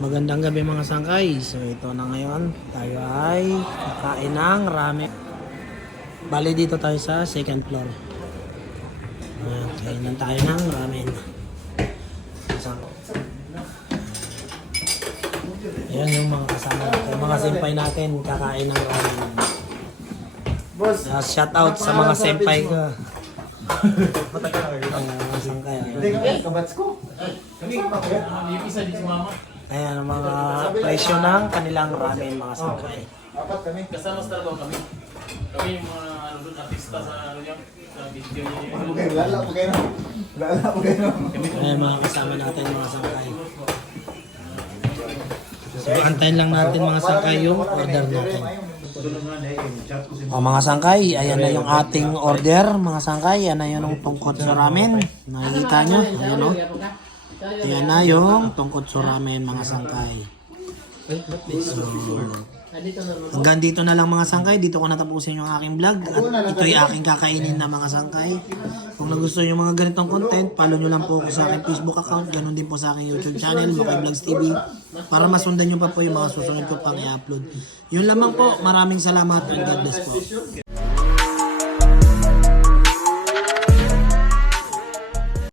Magandang gabi mga sangkay. So ito na ngayon, tayo ay kakain ng ramen. Bali dito tayo sa second floor. Kainan tayo ng ramen. Ayan yung mga kasama natin, mga senpai natin kakain ng ramen. Shout out sa mga senpai ko. Mga sangkay. Kabats ko. Isa di si mama. Ayan ang mga presyo ng kanilang ramen mga sangkay. Apat kami. Kasama sa trabaho kami. Kami yung mga ano doon, artista sa ano niya, sa video niya. Ano kayo? Lala po kayo. Lala po kayo. Ayan mga kasama natin mga sangkay. So antayin lang natin mga sangkay yung order natin. O mga sangkay, ayan na yung ating order mga sangkay. Ayan na yung tungkot sa ramen. Nakikita nyo? Ayan o. Ayan na yung tungkot sa ramen mga sangkay. So, hanggang dito na lang mga sangkay. Dito ko natapusin yung aking vlog. At ito'y aking kakainin na mga sangkay. Kung nagustuhan yung mga ganitong content, follow nyo lang po ako sa aking Facebook account. Ganon din po sa aking YouTube channel, Mukay Vlogs TV. Para masundan nyo pa po yung mga susunod ko pang i-upload. Yun lamang po. Maraming salamat and God bless po.